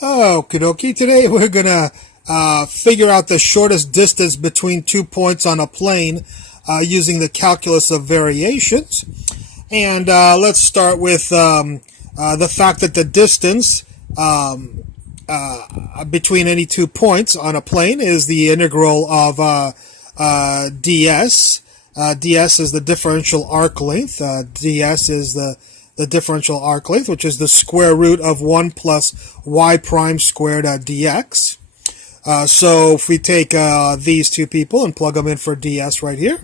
Okie dokie. Today we're gonna figure out the shortest distance between 2 points on a plane using the calculus of variations. And let's start with the fact that the distance between any 2 points on a plane is the integral of ds. ds is the differential arc length. ds is the differential arc length, which is the square root of 1 plus y prime squared dx. So if we take these two people and plug them in for ds right here,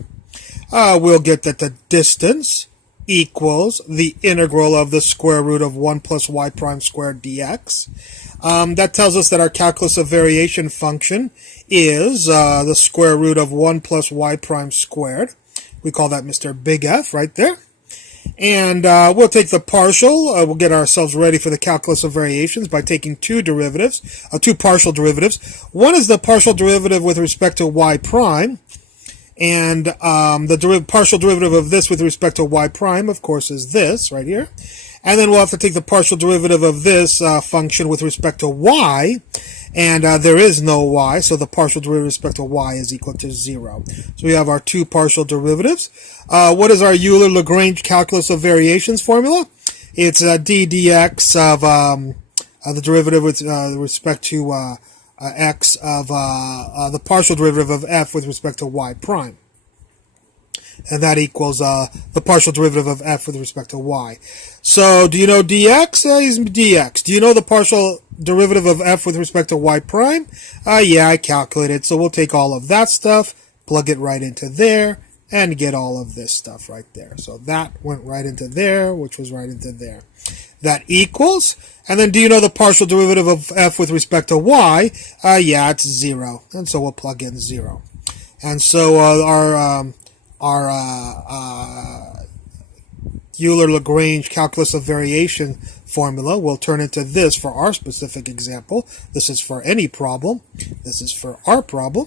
we'll get that the distance equals the integral of the square root of 1 plus y prime squared dx. That tells us that our calculus of variation function is the square root of 1 plus y prime squared. We call that Mr. Big F right there. And we'll take the partial. We'll get ourselves ready for the calculus of variations by taking two partial derivatives. One is the partial derivative with respect to y prime. And the partial derivative of this with respect to y prime, of course, is this right here. And then we'll have to take the partial derivative of this function with respect to y. And there is no y, so the partial derivative with respect to y is equal to 0. So we have our two partial derivatives. What is our Euler-Lagrange calculus of variations formula? It's d dx of the derivative with respect to x of the partial derivative of f with respect to y prime. And that equals the partial derivative of f with respect to y. So, do you know dx? Is dx. Do you know the partial derivative of f with respect to y prime? Yeah, I calculated. So we'll take all of that stuff, plug it right into there, and get all of this stuff right there. So that went right into there, which was right into there. That equals, and then do you know the partial derivative of f with respect to y? Yeah, it's 0. And so we'll plug in 0. And so our Euler-Lagrange calculus of variation formula will turn into this for our specific example. This is for any problem. This is for our problem.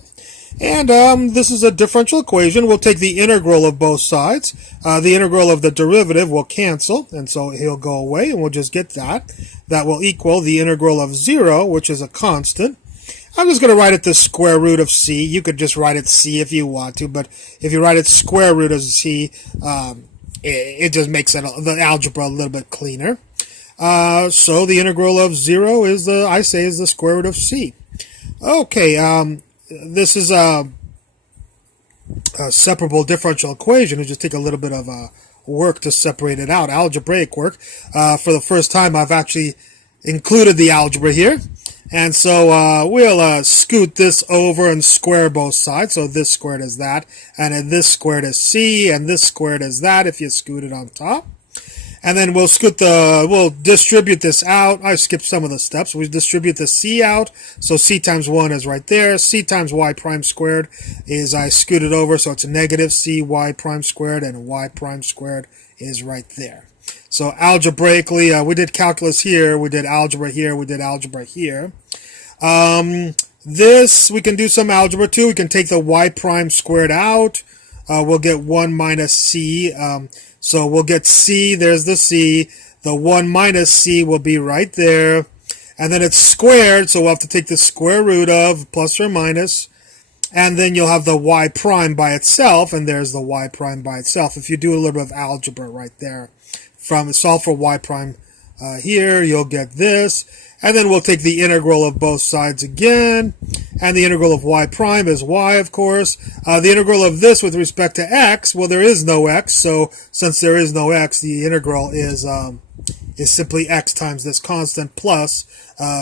And this is a differential equation. We'll take the integral of both sides. The integral of the derivative will cancel, and so he'll go away, and we'll just get that. That will equal the integral of 0, which is a constant. I'm just going to write it the square root of c. You could just write it c if you want to, but if you write it square root of c, it just makes the algebra a little bit cleaner. So the integral of 0 is the square root of c. Okay, this is a separable differential equation. It'll just take a little bit of work to separate it out, algebraic work. For the first time, I've actually included the algebra here. And so we'll scoot this over and square both sides. So this squared is that, and then this squared is c, and this squared is that if you scoot it on top. And then we'll distribute this out. I skipped some of the steps. We distribute the c out. So c times 1 is right there. C times y prime squared is I scooted over, so it's negative c y prime squared, and y prime squared is right there. So algebraically, we did calculus here, we did algebra here, we did algebra here. This, we can do some algebra too. We can take the y prime squared out. We'll get 1 minus c. So we'll get c, there's the c. The 1 minus c will be right there. And then it's squared, so we'll have to take the square root of plus or minus. And then you'll have the y prime by itself, and there's the y prime by itself. If you do a little bit of algebra right there. Solve for y prime here, you'll get this. And then we'll take the integral of both sides again. And the integral of y prime is y, of course. The integral of this with respect to x, well, there is no x. So since there is no x, the integral is simply x times this constant plus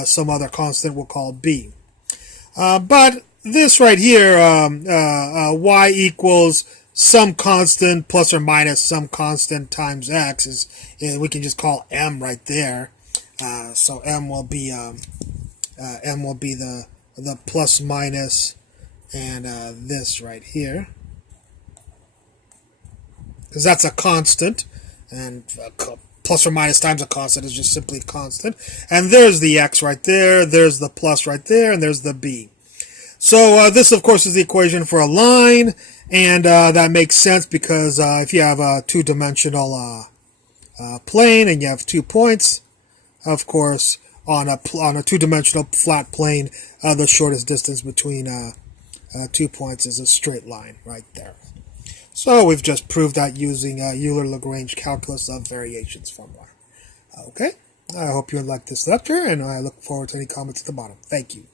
some other constant we'll call b. But this right here, y equals some constant plus or minus some constant times x we can just call m right there. So m will be the plus minus and this right here, because that's a constant, and plus or minus times a constant is just simply constant. And there's the x right there, there's the plus right there, and there's the b. So this, of course, is the equation for a line, and that makes sense because if you have a two-dimensional plane and you have 2 points, of course, on a two-dimensional flat plane, the shortest distance between 2 points is a straight line right there. So we've just proved that using Euler-Lagrange calculus of variations formula. Okay, I hope you liked this lecture, and I look forward to any comments at the bottom. Thank you.